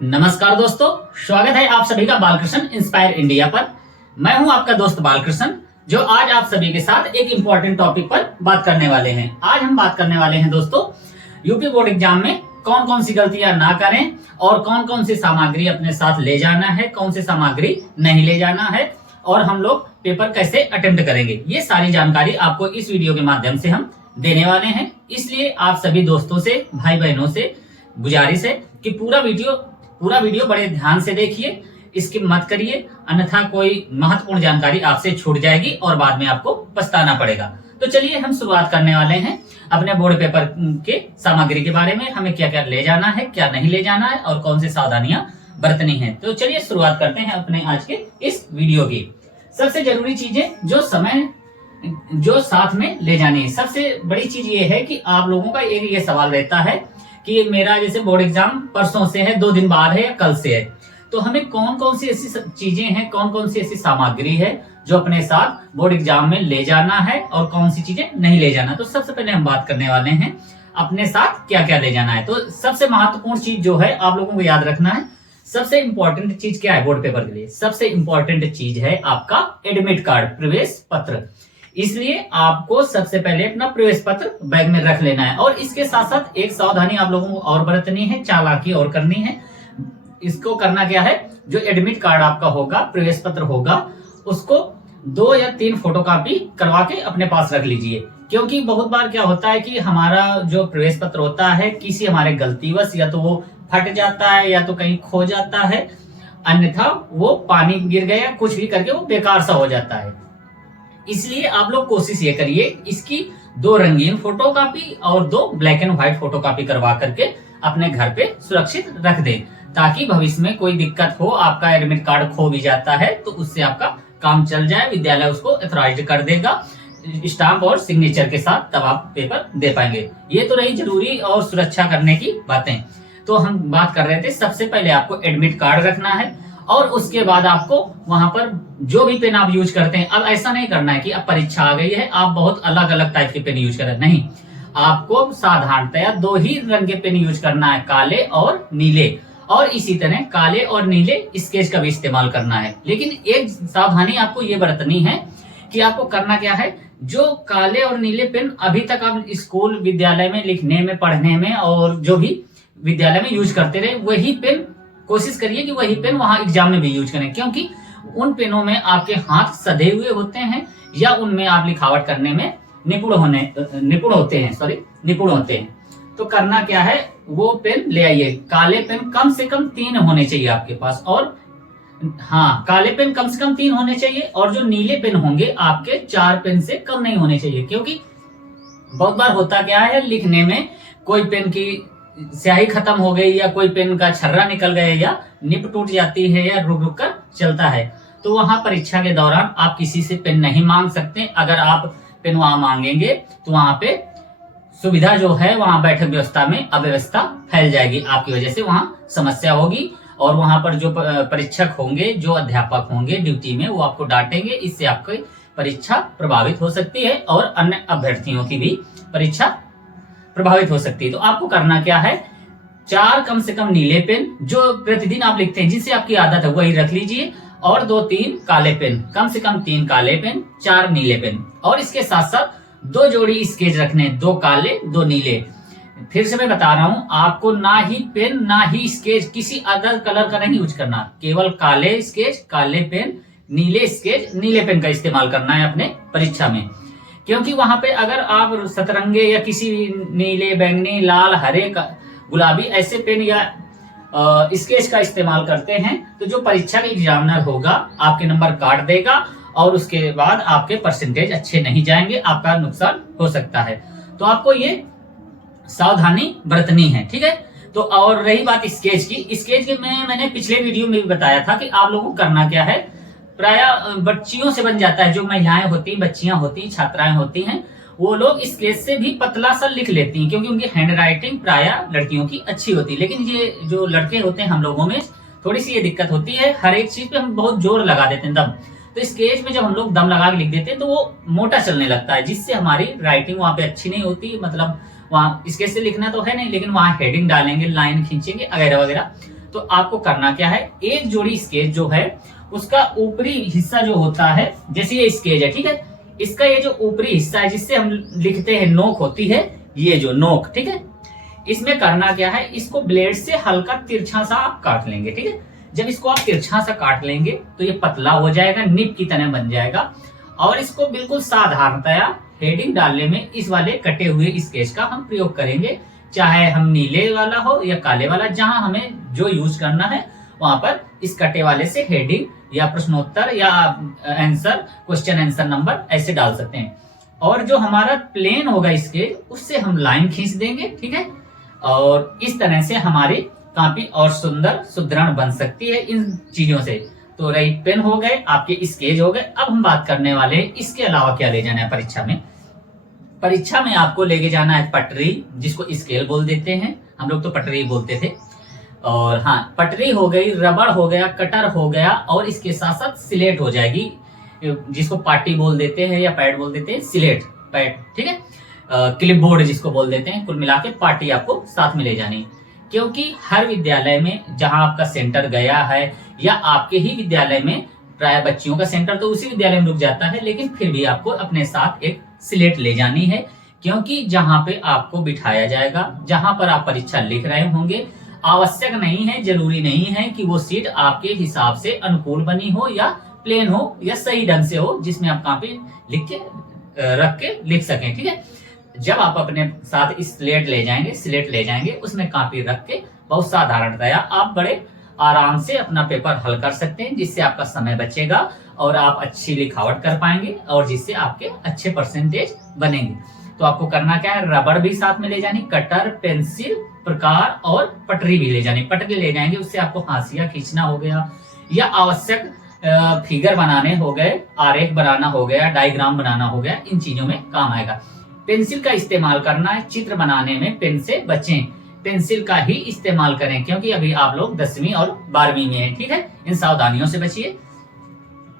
नमस्कार दोस्तों, स्वागत है आप सभी का बालकृष्ण इंस्पायर इंडिया पर। मैं हूं आपका दोस्त बालकृष्ण, जो आज आप सभी के साथ एक इंपॉर्टेंट टॉपिक पर बात करने वाले हैं। आज हम बात करने वाले हैं दोस्तों, यूपी बोर्ड एग्जाम में कौन कौन सी गलतियां ना करें और कौन कौन सी सामग्री अपने साथ ले जाना है, कौन सी सामग्री नहीं ले जाना है और हम लोग पेपर कैसे अटेम्प्ट करेंगे। ये सारी जानकारी आपको इस वीडियो के माध्यम से हम देने वाले हैं। इसलिए आप सभी दोस्तों से, भाई बहनों से गुजारिश है कि पूरा वीडियो बड़े ध्यान से देखिए, स्किप मत करिए, अन्यथा कोई महत्वपूर्ण जानकारी आपसे छूट जाएगी और बाद में आपको पछताना पड़ेगा। तो चलिए हम शुरुआत करने वाले हैं अपने बोर्ड पेपर के सामग्री के बारे में। हमें क्या क्या ले जाना है, क्या नहीं ले जाना है और कौन सी सावधानियां बरतनी है। तो चलिए शुरुआत करते हैं अपने आज के इस वीडियो की। सबसे जरूरी चीजें जो साथ में ले जानी है। सबसे बड़ी चीज ये है कि आप लोगों का एक ये सवाल रहता है कि मेरा जैसे बोर्ड एग्जाम परसों से है, 2 दिन बाद है या कल से है, तो हमें कौन कौन सी ऐसी चीजें हैं, कौन कौन सी ऐसी सामग्री है जो अपने साथ बोर्ड एग्जाम में ले जाना है और कौन सी चीजें नहीं ले जाना। तो सबसे पहले हम बात करने वाले हैं अपने साथ क्या क्या ले जाना है। तो सबसे महत्वपूर्ण चीज जो है आप लोगों को याद रखना है, सबसे इंपॉर्टेंट चीज क्या है बोर्ड पेपर के लिए। सबसे इंपॉर्टेंट चीज है आपका एडमिट कार्ड, प्रवेश पत्र। इसलिए आपको सबसे पहले अपना प्रवेश पत्र बैग में रख लेना है। और इसके साथ साथ एक सावधानी आप लोगों को और बरतनी है, चालाकी और करनी है। इसको करना क्या है, जो एडमिट कार्ड आपका होगा, प्रवेश पत्र होगा, उसको 2 या 3 फोटोकॉपी करवा के अपने पास रख लीजिए। क्योंकि बहुत बार क्या होता है कि हमारा जो प्रवेश पत्र होता है किसी हमारे गलतीवश या तो वो फट जाता है या तो कहीं खो जाता है, अन्यथा वो पानी गिर गया, कुछ भी करके वो बेकार सा हो जाता है। इसलिए आप लोग कोशिश ये करिए, इसकी 2 रंगीन फोटोकॉपी और 2 ब्लैक एंड व्हाइट फोटोकॉपी करवा करके अपने घर पे सुरक्षित रख दें, ताकि भविष्य में कोई दिक्कत हो, आपका एडमिट कार्ड खो भी जाता है तो उससे आपका काम चल जाए, विद्यालय उसको ऑथराइज कर देगा स्टाम्प और सिग्नेचर के साथ, तब आप पेपर दे पाएंगे। ये तो रही जरूरी और सुरक्षा करने की बातें। तो हम बात कर रहे थे, सबसे पहले आपको एडमिट कार्ड रखना है और उसके बाद आपको वहां पर जो भी पेन आप यूज करते हैं, अब ऐसा नहीं करना है कि अब परीक्षा आ गई है आप बहुत अलग अलग टाइप के पेन यूज करें, नहीं। आपको साधारणतया 2 ही रंग के पेन यूज करना है, काले और नीले। और इसी तरह काले और नीले स्केच का भी इस्तेमाल करना है। लेकिन एक सावधानी आपको ये बरतनी है कि आपको करना क्या है, जो काले और नीले पेन अभी तक आप स्कूल विद्यालय में लिखने में, पढ़ने में और जो भी विद्यालय में यूज करते रहे, वही पेन कोशिश करिए कि वही पेन वहां एग्जाम में भी यूज करें। क्योंकि उन पेनों में आपके हाथ सधे हुए होते हैं या उनमें आप लिखावट करने में निपुण होते हैं। तो करना क्या है, वो पेन ले आइए। काले पेन कम से कम 3 होने चाहिए आपके पास, और हाँ, काले पेन कम से कम 3 होने चाहिए और जो नीले पेन होंगे आपके 4 पेन से कम नहीं होने चाहिए। क्योंकि बहुत बार होता क्या है, लिखने में कोई पेन की स्याही खत्म हो गई या कोई पेन का छर्रा निकल गया या निब टूट जाती है या रुक रुक कर चलता है, तो वहां परीक्षा के दौरान आप किसी से पेन नहीं मांग सकते। अगर आप पेन वहां मांगेंगे तो वहां पे सुविधा जो है, वहां बैठक व्यवस्था में अव्यवस्था फैल जाएगी, आपकी वजह से वहां समस्या होगी। और वहां पर जो परीक्षक होंगे, जो अध्यापक होंगे ड्यूटी में, वो आपको डांटेंगे। इससे आपकी परीक्षा प्रभावित हो सकती है और अन्य अभ्यर्थियों की भी परीक्षा प्रभावित हो सकती है। तो आपको करना क्या है, 4 कम से कम नीले पेन जो प्रतिदिन आप लिखते हैं, जिससे आपकी आदत है, वही रख लीजिए। और 2-3 काले पेन, कम से कम 3 काले पेन, 4 नीले पेन। और इसके साथ साथ 2 जोड़ी स्केच रखने, 2 काले 2 नीले। फिर से मैं बता रहा हूं, आपको ना ही पेन ना ही स्केच किसी अदर कलर का नहीं यूज करना, केवल काले स्केच, काले पेन, नीले स्केच, नीले पेन का इस्तेमाल करना है अपने परीक्षा में। क्योंकि वहां पे अगर आप सतरंगे या किसी नीले, बैंगनी, लाल, हरे, गुलाबी ऐसे पेन या स्केच का इस्तेमाल करते हैं, तो जो परीक्षा का एग्जामिनर होगा आपके नंबर काट देगा और उसके बाद आपके परसेंटेज अच्छे नहीं जाएंगे, आपका नुकसान हो सकता है। तो आपको ये सावधानी बरतनी है, ठीक है। तो और रही बात स्केच की, स्केच के मैंने पिछले वीडियो में भी बताया था कि आप लोगों को करना क्या है। प्राय बच्चियों से बन जाता है, जो महिलाएं होती, बच्चियां होती, छात्राएं होती हैं, वो लोग स्केच से भी पतला सा लिख लेती हैं, क्योंकि उनकी हैंड राइटिंग प्राय लड़कियों की अच्छी होती है। लेकिन ये जो लड़के होते हैं, हम लोगों में थोड़ी सी ये दिक्कत होती है, हर एक चीज पे हम बहुत जोर लगा देते हैं, दम। तो स्केच में जब हम लोग दम लगा के लिख देते हैं तो वो मोटा चलने लगता है, जिससे हमारी राइटिंग वहां पे अच्छी नहीं होती। मतलब वहां स्केच से लिखना तो है नहीं, लेकिन वहां हेडिंग डालेंगे, लाइन खींचेंगे वगैरह वगैरह, तो आपको करना क्या है, एक जोड़ी स्केच जो है उसका ऊपरी हिस्सा जो होता है, जैसे ये स्केच है, ठीक है, इसका ये जो ऊपरी हिस्सा है जिससे हम लिखते हैं नोक होती है, ये जो नोक, ठीक है, इसमें करना क्या है, इसको ब्लेड से हल्का तिरछा सा आप काट लेंगे, ठीक है। जब इसको आप तिरछा सा काट लेंगे तो ये पतला हो जाएगा, निब की तरह बन जाएगा, और इसको बिल्कुल साधारणतया हेडिंग डालने में इस वाले कटे हुए स्केच का हम प्रयोग करेंगे, चाहे हम नीले वाला हो या काले वाला, जहां हमें जो यूज करना है वहां पर इस कटे वाले से हेडिंग या प्रश्नोत्तर या आंसर, क्वेश्चन आंसर नंबर ऐसे डाल सकते हैं। और जो हमारा प्लेन होगा स्केच, उससे हम लाइन खींच देंगे, ठीक है, और इस तरह से हमारी काफी और सुंदर सुदृढ़ बन सकती है इन चीजों से। तो रही पेन हो गए, आपके स्केच हो गए। अब हम बात करने वाले हैं इसके अलावा क्या ले जाना है परीक्षा में। परीक्षा में आपको लेके जाना है पटरी, जिसको स्केल बोल देते हैं, हम लोग तो पटरी बोलते थे। और हाँ, पटरी हो गई, रबड़ हो गया, कटर हो गया, और इसके साथ साथ सिलेट हो जाएगी, जिसको पाटी बोल देते हैं या पैड बोल देते हैं, सिलेट पैड, ठीक है, क्लिपबोर्ड जिसको बोल देते हैं। कुल मिला के पार्टी आपको साथ में ले जानी, क्योंकि हर विद्यालय में जहां आपका सेंटर गया है या आपके ही विद्यालय में, प्राय बच्चियों का सेंटर तो उसी विद्यालय में रुक जाता है, लेकिन फिर भी आपको अपने साथ एक स्लेट ले जानी है, क्योंकि जहां पे आपको बिठाया जाएगा, जहां पर आप परीक्षा लिख रहे होंगे, आवश्यक नहीं है, जरूरी नहीं है कि वो सीट आपके हिसाब से अनुकूल बनी हो या प्लेन हो या सही ढंग से हो, जिसमें आप कॉपी लिख के रख के लिख सकें, ठीक है। जब आप अपने साथ स्लेट ले जाएंगे, उसमें कॉपी रख के बहुत साधारणतया आप बड़े आराम से अपना पेपर हल कर सकते हैं, जिससे आपका समय बचेगा और आप अच्छी लिखावट कर पाएंगे, और जिससे आपके अच्छे परसेंटेज बनेंगे। तो आपको करना क्या है, रबड़ भी साथ में ले जानी, कटर, पेंसिल, प्रकार और पटरी भी ले जानी। पटरी ले जाएंगे, उससे आपको हाशिया खींचना हो गया या आवश्यक फिगर बनाने हो गए, आरेख बनाना हो गया, डायग्राम बनाना हो गया, इन चीजों में काम आएगा। पेंसिल का इस्तेमाल करना है, चित्र बनाने में पेन से बचें, पेंसिल का ही इस्तेमाल करें, क्योंकि अभी आप लोग 10वीं और 12वीं में हैं, ठीक है, इन सावधानियों से बचिए।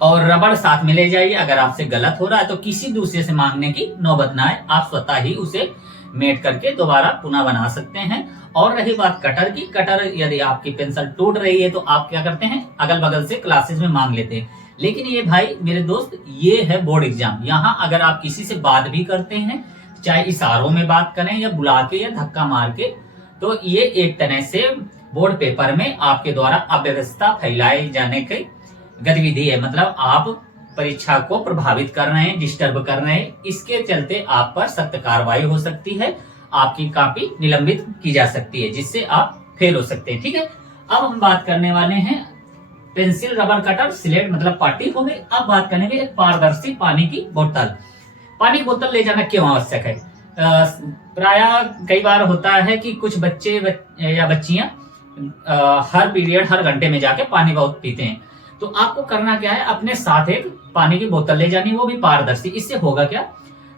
और रबड़ साथ में ले जाइए, अगर आपसे गलत हो रहा है तो किसी दूसरे से मांगने की नौबत ना आए, आप स्वतः ही उसे मेट करके दोबारा पुनः बना सकते हैं। और रही बात कटर की, कटर यदि आपकी पेंसिल टूट रही है तो आप क्या करते हैं, अगल बगल से क्लासेस में मांग लेते हैं। लेकिन ये भाई मेरे दोस्त, ये है बोर्ड एग्जाम, यहाँ अगर आप किसी से बात भी करते हैं, चाहे इशारों में बात करें या बुला के या धक्का मार के, तो ये एक तरह से बोर्ड पेपर में आपके द्वारा अव्यवस्था फैलाए जाने की गतिविधि है। मतलब आप परीक्षा को प्रभावित कर रहे हैं, डिस्टर्ब कर रहे हैं, इसके चलते आप पर सख्त कार्रवाई हो सकती है, आपकी कॉपी निलंबित की जा सकती है, जिससे आप फेल हो सकते हैं, ठीक है। अब हम बात करने वाले हैं पेंसिल, रबर, कटर, सिलेट मतलब पाटी हो गई। अब बात करेंगे एक पारदर्शी पानी की बोतल। पानी की बोतल ले जाना क्यों आवश्यक है? प्राय कई बार होता है कि कुछ बच्चे या बच्चियां हर पीरियड, हर घंटे में जाके पानी बहुत पीते हैं। तो आपको करना क्या है, अपने साथ एक पानी की बोतल ले जानी, वो भी पारदर्शी। इससे होगा क्या,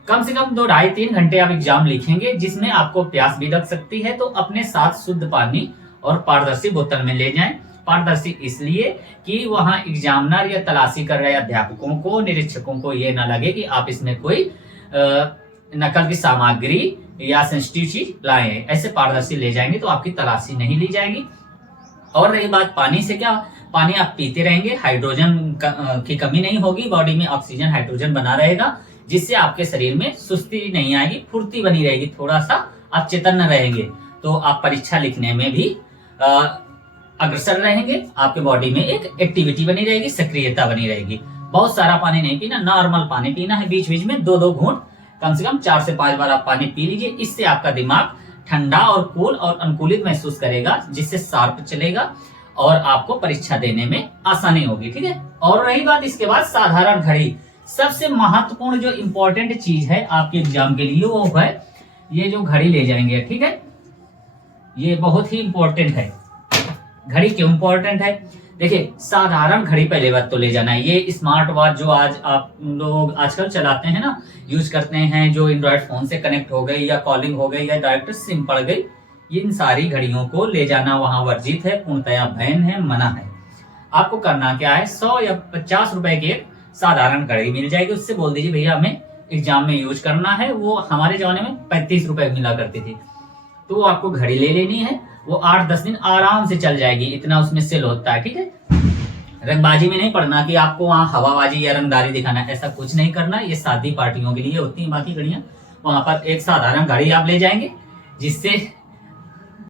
कम से कम 2, 2.5, 3 घंटे आप एग्जाम लिखेंगे, जिसमें आपको प्यास भी लग सकती है। तो अपने साथ शुद्ध पानी और पारदर्शी बोतल में ले जाएं। पारदर्शी इसलिए कि वहां एग्जामिनर या तलाशी कर रहे अध्यापकों को, निरीक्षकों को ये ना लगे कि आप इसमें कोई नकल की सामग्री या सेंसिटिव चीज लाए हैं। ऐसे पारदर्शी ले जाएंगे तो आपकी तलाशी नहीं ली जाएगी। और रही बात पानी से, क्या पानी आप पीते रहेंगे, हाइड्रोजन की कमी नहीं होगी, बॉडी में ऑक्सीजन, हाइड्रोजन बना रहेगा, जिससे आपके शरीर में सुस्ती नहीं आएगी, फुर्ती बनी रहेगी, थोड़ा सा आप चेतन रहेंगे, तो आप परीक्षा लिखने में भी अग्रसर रहेंगे, आपके बॉडी में एक एक्टिविटी बनी रहेगी, सक्रियता बनी रहेगी। बहुत सारा पानी नहीं पीना, नॉर्मल पानी पीना है, बीच बीच में 2-2 घूंट, कम से कम 4 से 5 बार आप पानी पी लीजिए। इससे आपका दिमाग ठंडा और कूल और अनुकूलित महसूस करेगा, जिससे शार्प चलेगा और आपको परीक्षा देने में आसानी होगी, ठीक है। और रही बात इसके बाद साधारण घड़ी, सबसे महत्वपूर्ण जो इंपॉर्टेंट चीज है आपके एग्जाम के लिए, वो है ये जो घड़ी ले जाएंगे, ठीक है, ये बहुत ही इंपॉर्टेंट है। घड़ी क्यों इंपॉर्टेंट है? देखिए, साधारण घड़ी पहले बात तो ले जाना है। ये स्मार्ट वॉच जो आज आप लोग आजकल चलाते हैं ना, यूज करते हैं, जो एंड्रॉइड फोन से कनेक्ट हो गई या कॉलिंग हो गई या डायरेक्ट सिम पड़ गई, इन सारी घड़ियों को ले जाना वहां वर्जित है, पूर्णतया बैन है, मना है। आपको करना क्या है, 100 या 50 रुपए की एक साधारण घड़ी मिल जाएगी, उससे बोल दीजिए भैया हमें एग्जाम में यूज करना है। वो हमारे जमाने में 35 रुपए मिला करती थी, तो वो आपको घड़ी ले लेनी है। वो 8-10 दिन आराम से चल जाएगी, इतना उसमें सेल होता है। ठीक है, रंगबाजी में नहीं पड़ना कि आपको वहाँ हवाबाजी या रंगदारी दिखाना, ऐसा कुछ नहीं करना। ये शादी पार्टियों के लिए होती है बाकी घड़ियां। वहां पर एक साधारण घड़ी आप ले जाएंगे जिससे